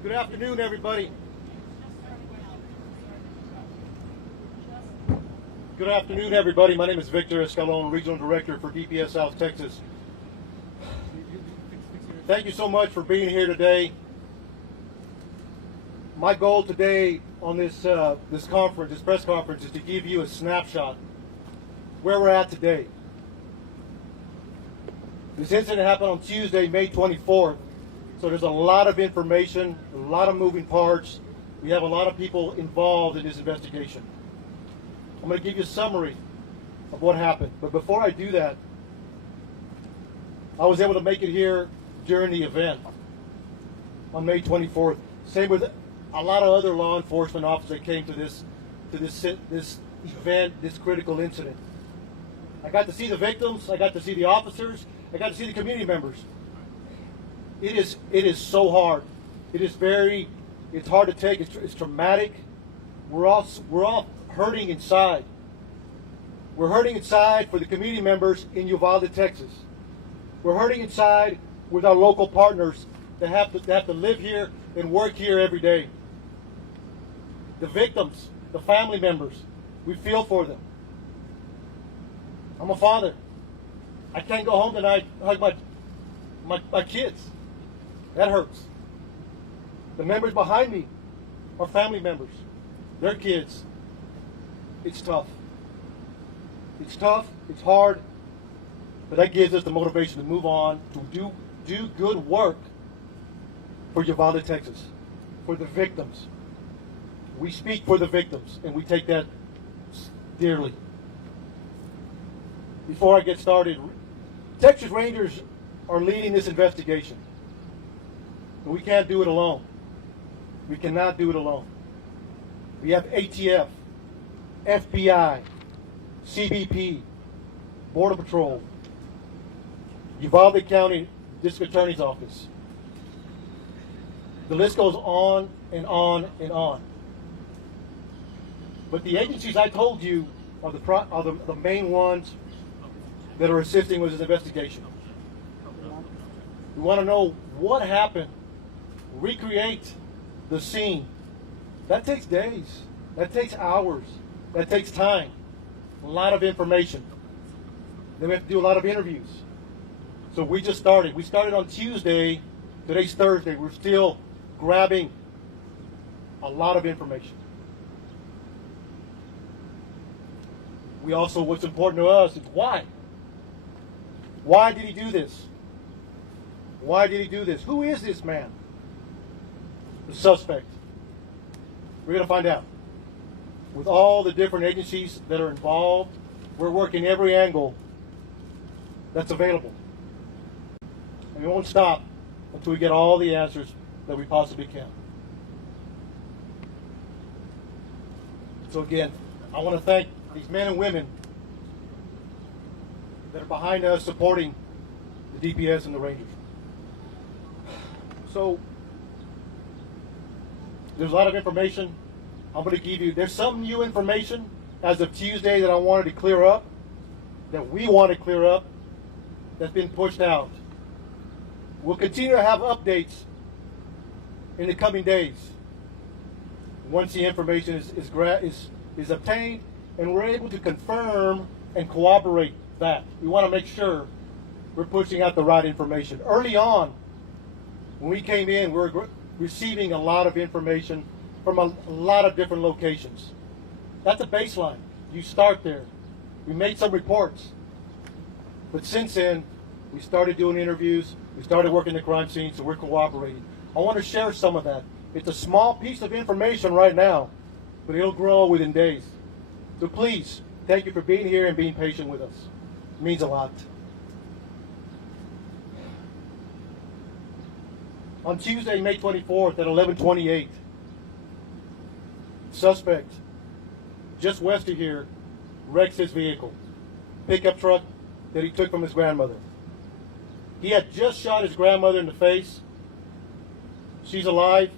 Good afternoon, everybody. Good afternoon, everybody. My name is Victor Escalon, Regional Director for DPS South Texas. Thank you so much for being here today. My goal today on this press conference, is to give you a snapshot where we're at today. This incident happened on Tuesday, May 24th. So there's a lot of information, a lot of moving parts. We have a lot of people involved in this investigation. I'm going to give you a summary of what happened. But before I do that, I was able to make it here during the event on May 24th. Same with a lot of other law enforcement officers that came to this event, this critical incident. I got to see the victims, I got to see the officers, I got to see the community members. It is so hard. It's hard to take. It's traumatic. We're all hurting inside. We're hurting inside for the community members in Uvalde, Texas. We're hurting inside with our local partners that have to live here and work here every day. The victims, the family members, we feel for them. I'm a father. I can't go home tonight and hug my kids. That hurts. The members behind me are family members. Their kids. It's tough. It's tough. It's hard. But that gives us the motivation to move on, to do good work for Uvalde, Texas, for the victims. We speak for the victims, and we take that dearly. Before I get started, Texas Rangers are leading this investigation. But we can't do it alone. We cannot do it alone. We have ATF, FBI, CBP, Border Patrol, Uvalde County District Attorney's Office. The list goes on and on and on. But the agencies I told you are the main ones that are assisting with this investigation. We want to know what happened. Recreate the scene. That takes days. That takes hours. That takes time. A lot of information. Then we have to do a lot of interviews. So we just started. We started on Tuesday. Today's Thursday. We're still grabbing a lot of information. We also, what's important to us is why. Why did he do this? Why did he do this? Who is this man? The suspect. We're going to find out. With all the different agencies that are involved, we're working every angle that's available. And we won't stop until we get all the answers that we possibly can. So again, I want to thank these men and women that are behind us supporting the DPS and the Rangers. So, there's a lot of information I'm going to give you. There's some new information as of Tuesday that I wanted to clear up, that we want to clear up, that's been pushed out. We'll continue to have updates in the coming days once the information is obtained and we're able to confirm and corroborate that. We want to make sure we're pushing out the right information. Early on, when we came in, we were receiving a lot of information from a lot of different locations. That's a baseline. You start there. We made some reports. But since then, we started doing interviews. We started working the crime scene, so we're cooperating. I want to share some of that. It's a small piece of information right now, but it'll grow within days. So please, thank you for being here and being patient with us. It means a lot. On Tuesday, May 24th at 11:28, suspect just west of here wrecks his vehicle, pickup truck that he took from his grandmother. He had just shot his grandmother in the face, She's alive.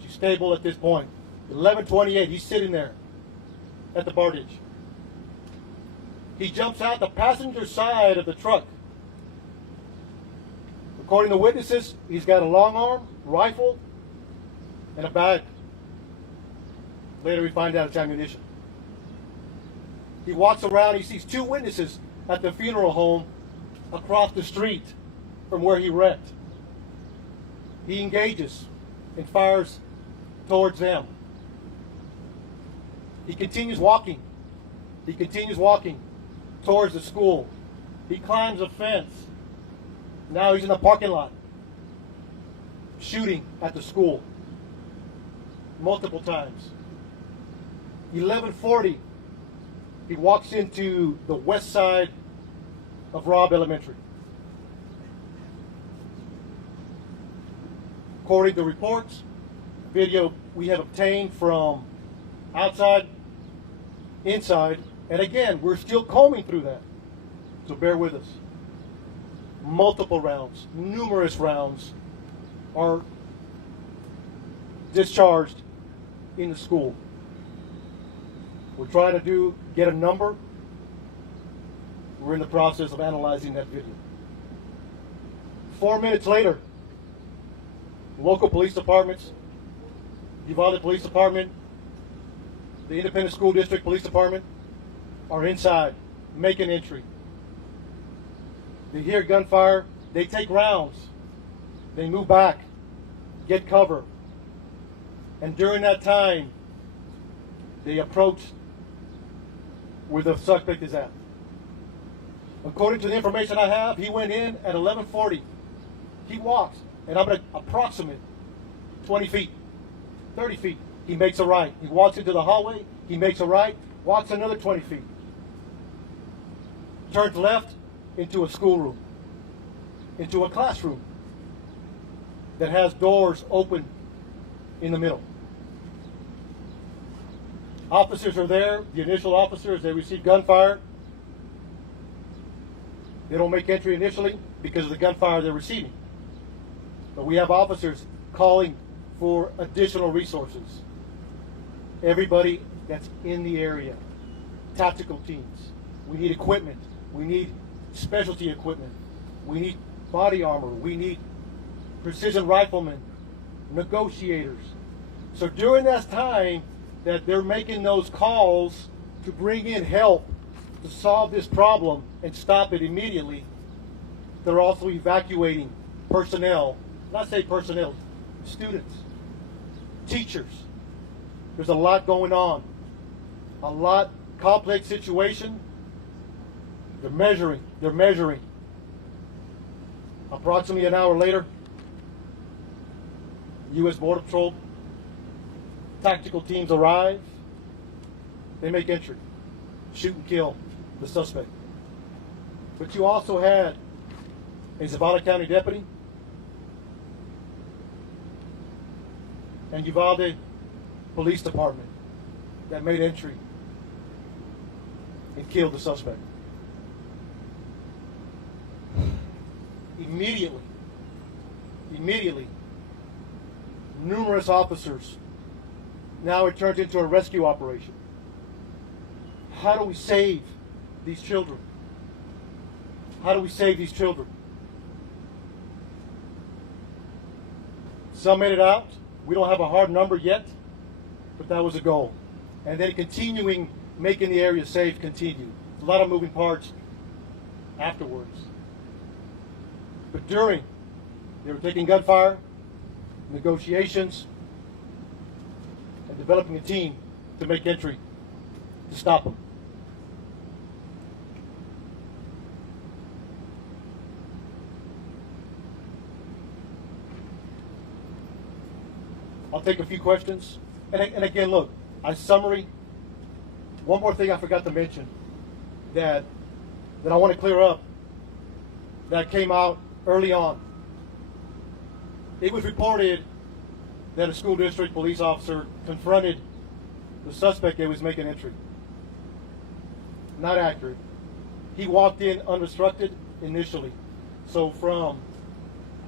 She's stable at this point. 11:28, he's sitting there at the bar ditch. He jumps out the passenger side of the truck. According to witnesses, he's got a long arm, rifle, and a bag. Later we find out it's ammunition. He walks around, he sees two witnesses at the funeral home across the street from where he wrecked. He engages and fires towards them. He continues walking. He continues walking towards the school. He climbs a fence. Now he's in the parking lot, shooting at the school multiple times. 11:40, he walks into the west side of Robb Elementary. According to reports, video we have obtained from outside, inside, and again, we're still combing through that, so bear with us. Multiple rounds, numerous rounds are discharged in the school. We're trying to get a number. We're in the process of analyzing that video. 4 minutes later, local police departments, Uvalde Police Department, the Independent School District Police Department, are inside, making entry. They hear gunfire, they take rounds, they move back, get cover, and during that time, they approach where the suspect is at. According to the information I have, he went in at 11:40. He walks, and I'm going to approximate 20 feet, 30 feet. He makes a right. He walks into the hallway, he makes a right, walks another 20 feet. Turns left into a schoolroom, into a classroom that has doors open in the middle. Officers are there, the initial officers, they receive gunfire. They don't make entry initially because of the gunfire they're receiving. But we have officers calling for additional resources. Everybody that's in the area, tactical teams. We need equipment. We need specialty equipment. We need body armor. We need precision riflemen, negotiators. So during that time that they're making those calls to bring in help to solve this problem and stop it immediately, they're also evacuating personnel, not say personnel, students, teachers. There's a lot going on, a lot complex situation. They're measuring. Approximately an hour later, U.S. Border Patrol tactical teams arrive. They make entry, shoot and kill the suspect. But you also had a Zavala County deputy and Uvalde Police Department that made entry and killed the suspect. Immediately, numerous officers. Now it turns into a rescue operation. How do we save these children? How do we save these children? Some made it out. We don't have a hard number yet, but that was a goal. And then continuing, making the area safe continued. A lot of moving parts afterwards. But during, they were taking gunfire, negotiations, and developing a team to make entry to stop them. I'll take a few questions. And again, look, a summary. One more thing I forgot to mention that I want to clear up that came out early on. It was reported that a school district police officer confronted the suspect that was making entry. Not accurate. He walked in unobstructed initially. So from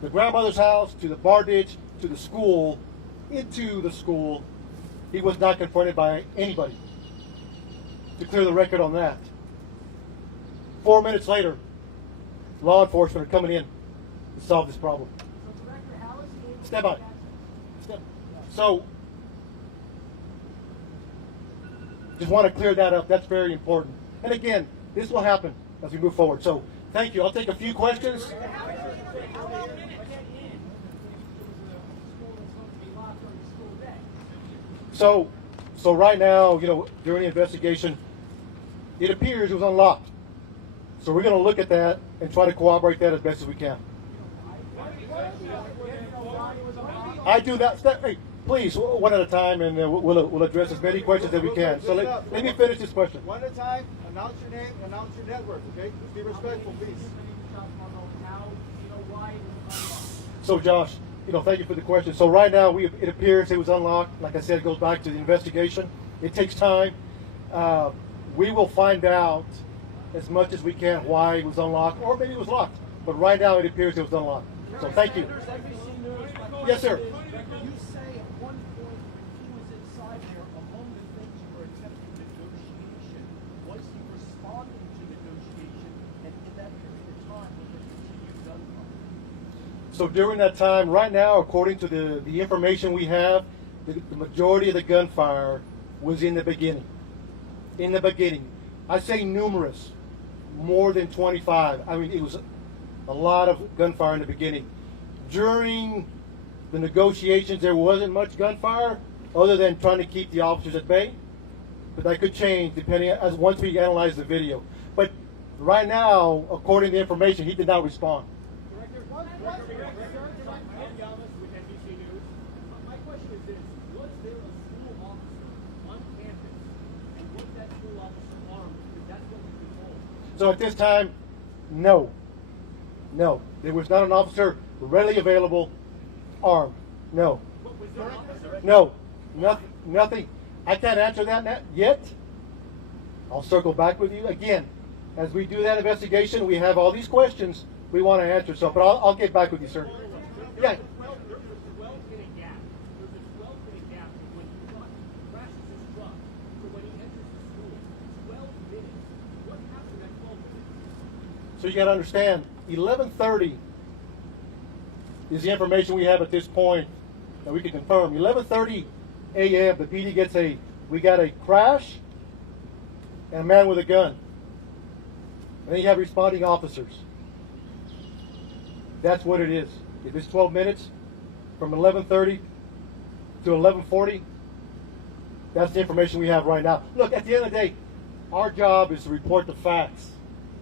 the grandmother's house, to the bar ditch, to the school, into the school. He was not confronted by anybody. To clear the record on that. 4 minutes later, law enforcement are coming in to solve this problem. Step by. So, just want to clear that up. That's very important. And again, this will happen as we move forward. So, thank you. I'll take a few questions. So right now, during the investigation, it appears it was unlocked. So we're going to look at that and try to corroborate that as best as we can. I do that. Hey, please, one at a time, and we'll address as many questions as we can. So let me finish this question. One at a time. Announce your name. Announce your net worth. Okay? Be respectful, please. So Josh, thank you for the question. So right now, it appears it was unlocked. Like I said, it goes back to the investigation. It takes time. We will find out as much as we can why it was unlocked, or maybe it was locked. But right now, it appears it was unlocked. So thank you. Yes, sir. You say at one point when he was inside there, among the things you were attempting negotiation, was he responding to negotiation, and in that period of time, was there continued gunfire? So during that time, right now, according to the information we have, the majority of the gunfire was in the beginning. In the beginning. I say numerous, more than 25. I mean, it was a lot of gunfire in the beginning. During the negotiations, there wasn't much gunfire other than trying to keep the officers at bay. But that could change depending as once we analyze the video. But right now, according to the information, he did not respond. My question is this: was there a school officer on campus, and was that school officer armed? Because that's what we've been told. So at this time, no. No. There was not an officer readily available armed. No. No. Nothing. I can't answer that yet. I'll circle back with you. Again, as we do that investigation, we have all these questions we want to answer. So, but I'll get back with you, sir. Yeah. There's a 12-minute gap. There's a 12-minute gap from when he crashes his truck to when he enters the school. 12 minutes. What happened in that 12 minutes? So you got to understand, 11:30 is the information we have at this point that we can confirm. 11:30 a.m. the PD we got a crash and a man with a gun. And then you have responding officers. That's what it is. If it's 12 minutes, from 11:30 to 11:40, that's the information we have right now. Look, at the end of the day, our job is to report the facts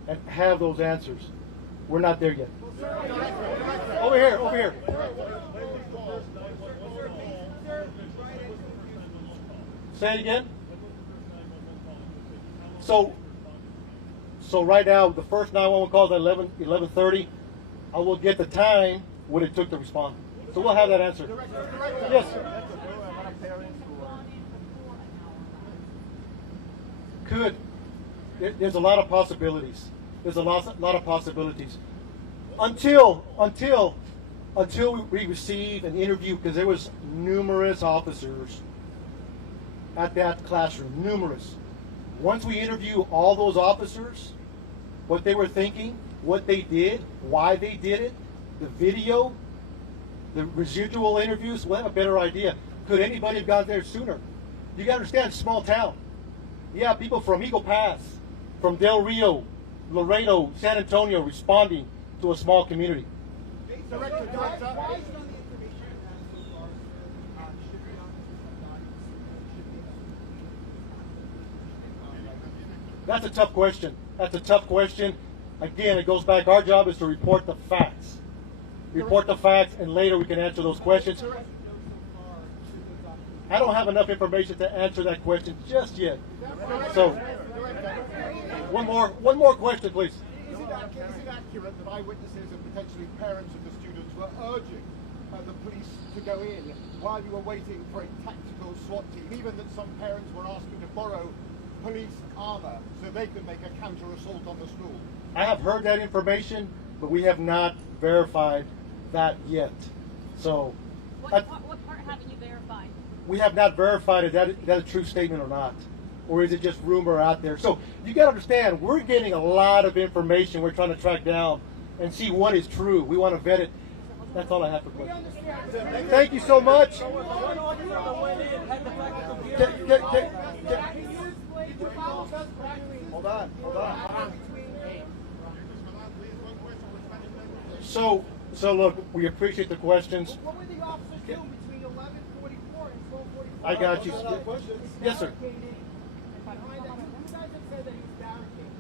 and have those answers. We're not there yet. Over here. Say it again. So right now, the first 911 call is at 11:30. I will get the time what it took to respond. So we'll have that answer. Yes. Could. There's a lot of possibilities. There's a lot of possibilities. Until we receive an interview, because there was numerous officers at that classroom, numerous. Once we interview all those officers, what they were thinking, what they did, why they did it, the video, the residual interviews, we'll have a better idea. Could anybody have got there sooner? You got to understand, small town. Yeah, people from Eagle Pass, from Del Rio, Laredo, San Antonio responding to a small community. Director. That's a tough question. Again, it goes back. Our job is to report the facts. And later we can answer those questions. I don't have enough information to answer that question just yet. So, one more question, please. Is it accurate that eyewitnesses and potentially parents of the students were urging the police to go in while you were waiting for a tactical SWAT team, even that some parents were asking to borrow police armor so they could make a counter assault on the school? I have heard that information, but we have not verified that yet. So What part haven't you verified? we have not verified if that a true statement or not. Or is it just rumor out there? So you got to understand, we're getting a lot of information we're trying to track down and see what is true. We want to vet it. That's all I have for questions. Thank you so much. Hold on. So look, we appreciate the questions. What were the officers doing between 11:44 and 12:44? I got you. Yes, sir. Barricading. And behind that, you guys have said that he was barricading.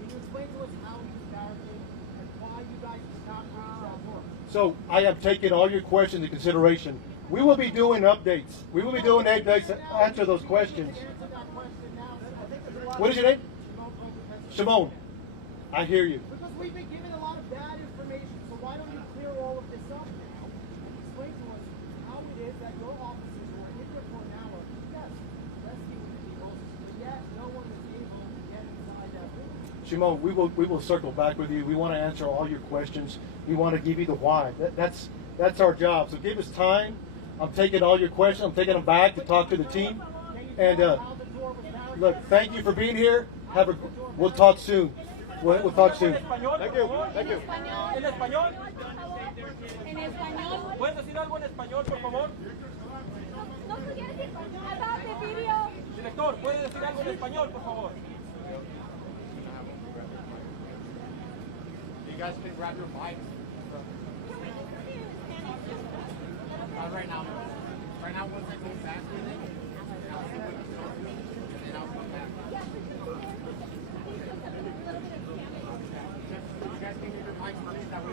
Can you explain to us how he was barricading and why you guys did not reach that door? So I have taken all your questions into consideration. We will be doing updates. We will be doing updates to answer those questions. Answer that question now. I think there's a lot What is your name? of Shimon. I hear you. Because we've been given a lot of bad information, so why don't you clear all of this up now and explain to us how it is that your officers who are in there for an hour, yes, rescuing people, but yet no one was able to get inside that building. Shimon, we will circle back with you. We want to answer all your questions. We want to give you the why. That's our job. So give us time. I'm taking all your questions. I'm taking them back to talk to the team. And look, thank you for being here. We'll talk soon. We'll talk soon. Thank you. ¿En español? En español. ¿Puedes decir algo en español, por favor? No quieres decir about the video. Director, ¿puede decir algo en español, por favor? You guys can grab your mics. Right now, once I go back with it, and I'll see what you talk to, and then I'll come back. You guys can get your mics released that way.